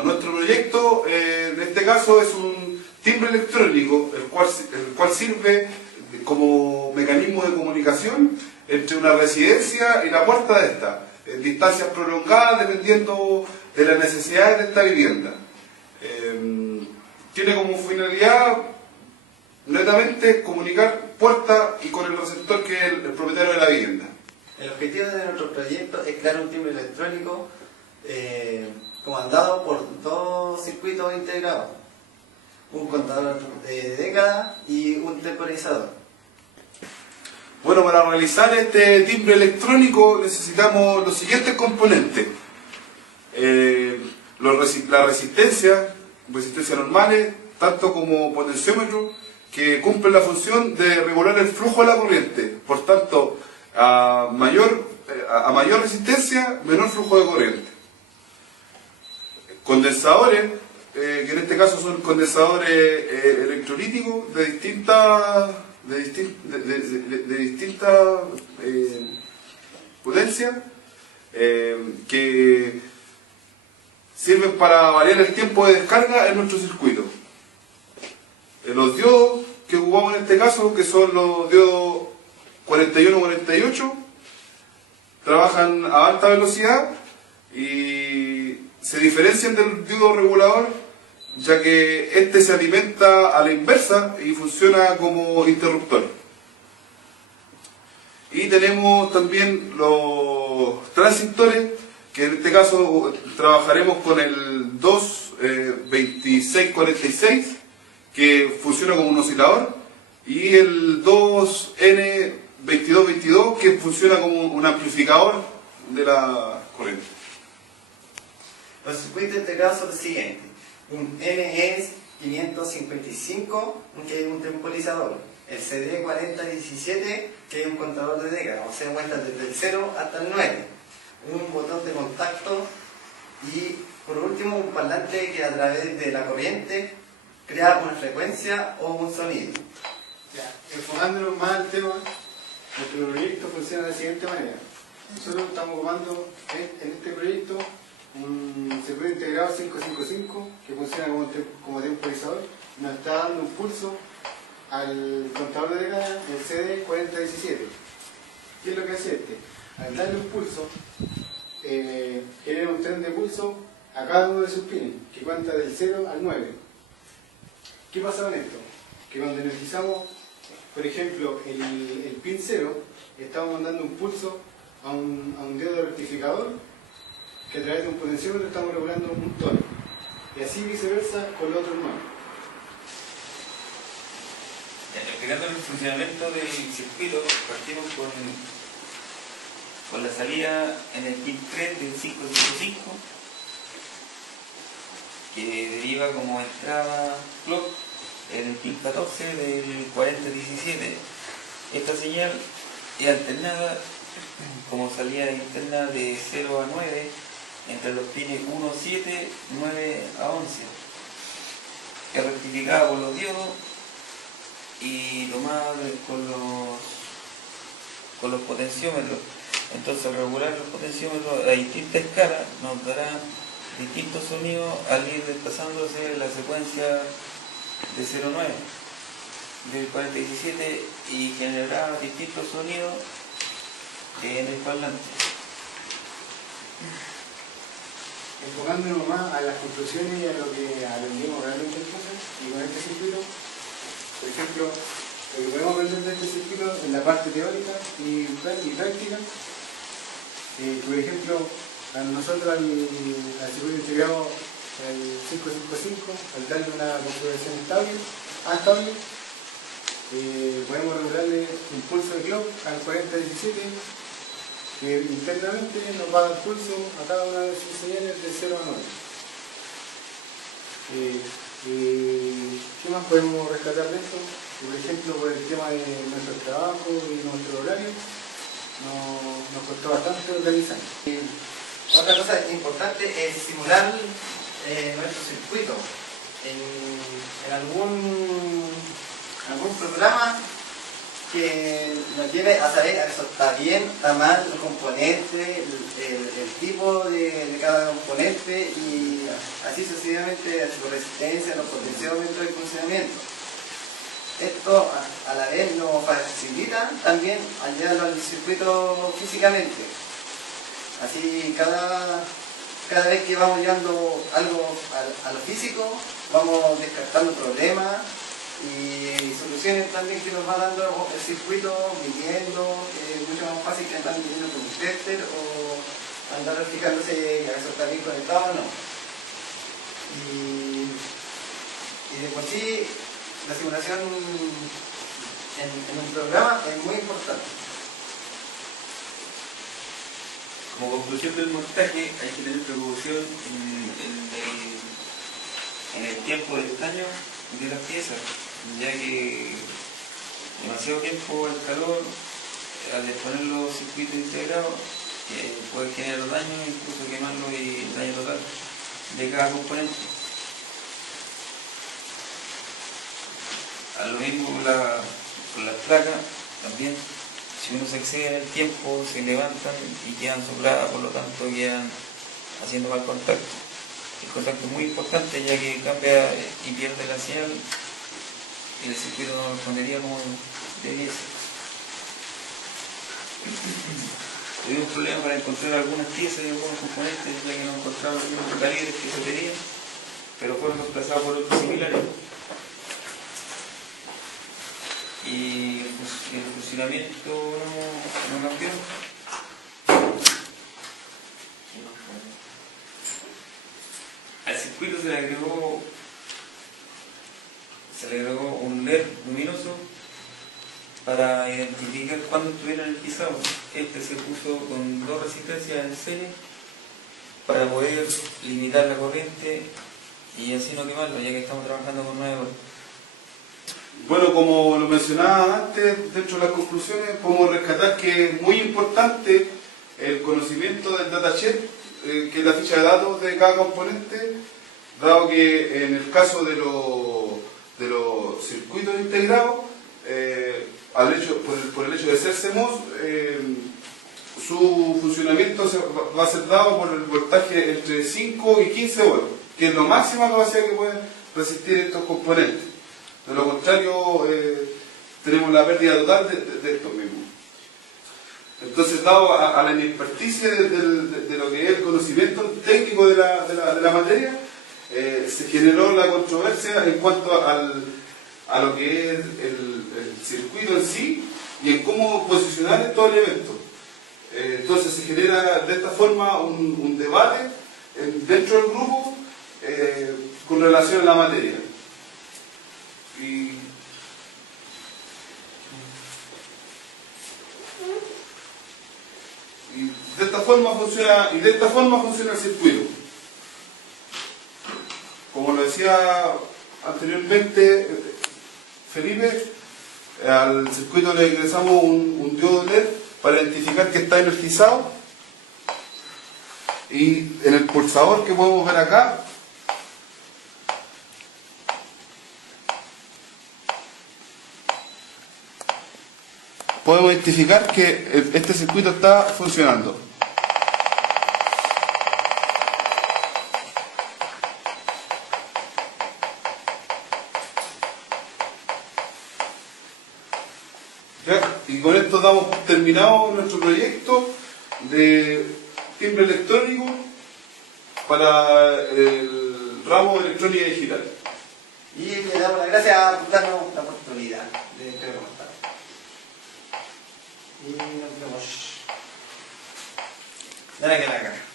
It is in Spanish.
Bueno, nuestro proyecto en este caso es un timbre electrónico, el cual sirve como mecanismo de comunicación entre una residencia y la puerta de esta, en distancias prolongadas dependiendo de las necesidades de esta vivienda. Tiene como finalidad netamente comunicar puerta y con el receptor que es el propietario de la vivienda. El objetivo de nuestro proyecto es crear un timbre electrónico comandado por dos circuitos integrados, un contador de décadas y un temporizador. Bueno, para realizar este timbre electrónico necesitamos los siguientes componentes. La resistencias normales, tanto como potenciómetro, que cumplen la función de regular el flujo de la corriente. Por tanto, a mayor resistencia, menor flujo de corriente. Condensadores, que en este caso son condensadores electrolíticos de distinta potencia, que sirven para variar el tiempo de descarga en nuestro circuito. Los diodos que ocupamos en este caso, que son los diodos 41-48, trabajan a alta velocidad y se diferencian del diodo regulador, ya que este se alimenta a la inversa y funciona como interruptor. Y tenemos también los transistores, que en este caso trabajaremos con el 22646, que funciona como un oscilador, y el 2N2222, que funciona como un amplificador de la corriente. Los circuitos integrados son los siguientes: un NS555, que es un temporizador; el CD4017, que es un contador de décadas, o sea, muestra desde el 0 hasta el 9, un botón de contacto y, por último, un parlante que a través de la corriente crea una frecuencia o un sonido. Ya, enfocándonos más al tema, nuestro proyecto funciona de la siguiente manera. Nosotros estamos ocupando en este proyecto un circuito integrado 555 que funciona como temporizador, nos está dando un pulso al contador de décadas, el CD4017. ¿Qué es lo que hace este? Al darle un pulso, genera un tren de pulso a cada uno de sus pines, que cuenta del 0 al 9. ¿Qué pasa con esto? Que cuando energizamos, por ejemplo, el pin 0, estamos mandando un pulso a un diodo rectificador, que a través de un potenciómetro estamos regulando un tono. Y así viceversa con los otros hermanos. Explicando el funcionamiento del circuito, partimos con la salida en el pin 3 del 555, que deriva como entrada clock en el pin 14 del 4017. Esta señal es alternada como salida interna de 0 a 9 entre los pines 1, 7, 9 a 11. Es rectificada por los diodos y tomada con los potenciómetros. Entonces, al regular los potenciómetros a distinta escala nos dará distintos sonidos al ir desplazándose la secuencia de 0,9 del 4017 y generará distintos sonidos en el parlante. Enfocándonos más a las construcciones y a lo que aprendimos realmente entonces, y con este circuito, por ejemplo, lo que podemos aprender de este circuito en la parte teórica y práctica, por ejemplo, nosotros al circuito integrado, el 555, al darle una configuración estable, podemos regularle un pulso de clock al 4017, que internamente nos va a dar pulso a cada una de sus señales de 0 a 9. ¿Qué más podemos rescatar de esto? Por ejemplo, por el tema de nuestro trabajo y nuestro horario, nos costó bastante organizar. Otra cosa importante es simular nuestro circuito. En algún programa que nos lleve a saber a eso está bien, está mal, los componentes, el tipo de cada componente y así sucesivamente su resistencia, los potenciómetros y funcionamiento. Esto a la vez nos facilita también al llevarlo al circuito físicamente. Así cada vez que vamos llevando algo a lo físico, vamos descartando problemas y soluciones también que nos va dando el circuito, midiendo, es mucho más fácil que andar midiendo con un tester o andar fijándose a eso está bien conectado o no. Y de por sí, la simulación en un programa es muy importante. Como conclusión del montaje, hay que tener precaución en el tiempo de estaño de las piezas, ya que demasiado tiempo el calor, al exponer los circuitos integrados, puede generar daño, incluso quemarlo y daño total de cada componente. A lo mismo con las placas, también, si uno se excede en el tiempo, se levantan y quedan sopladas, por lo tanto quedan haciendo mal contacto. El contacto es muy importante ya que cambia y pierde la señal y el circuito no respondería como debiese. Tuvimos problemas para encontrar algunas piezas y algunos componentes ya que no encontraron los mismos calibres que se pedían, pero fueron reemplazados por otros similares. Y el funcionamiento no cambió. Al circuito se le agregó un LED luminoso para identificar cuándo estuviera energizado. Este se puso con 2 resistencias en serie para poder limitar la corriente y así no quemarlo, ya que estamos trabajando con 9 voltios. Bueno, como lo mencionaba antes, dentro de las conclusiones podemos rescatar que es muy importante el conocimiento del datasheet, que es la ficha de datos de cada componente, dado que en el caso de los circuitos integrados, por el hecho de ser CMOS, su funcionamiento va a ser dado por el voltaje entre 5 y 15 volts, que es lo máxima capacidad que pueden resistir estos componentes. De lo contrario, tenemos la pérdida total de estos mismos. Entonces, dado a la inexperticia de lo que es el conocimiento técnico de la materia, se generó la controversia en cuanto a lo que es el circuito en sí y en cómo posicionar estos elementos. Entonces se genera de esta forma un debate dentro del grupo con relación a la materia. Y de esta forma funciona el circuito. Como lo decía anteriormente Felipe, al circuito le ingresamos un diodo LED para identificar que está energizado, y en el pulsador que podemos ver acá podemos identificar que este circuito está funcionando. ¿Ya? Y con esto damos terminado nuestro proyecto de timbre electrónico para el ramo de electrónica digital. Y le damos las gracias por darnos la oportunidad de preguntar. Y nos vemos. Dale que la cara.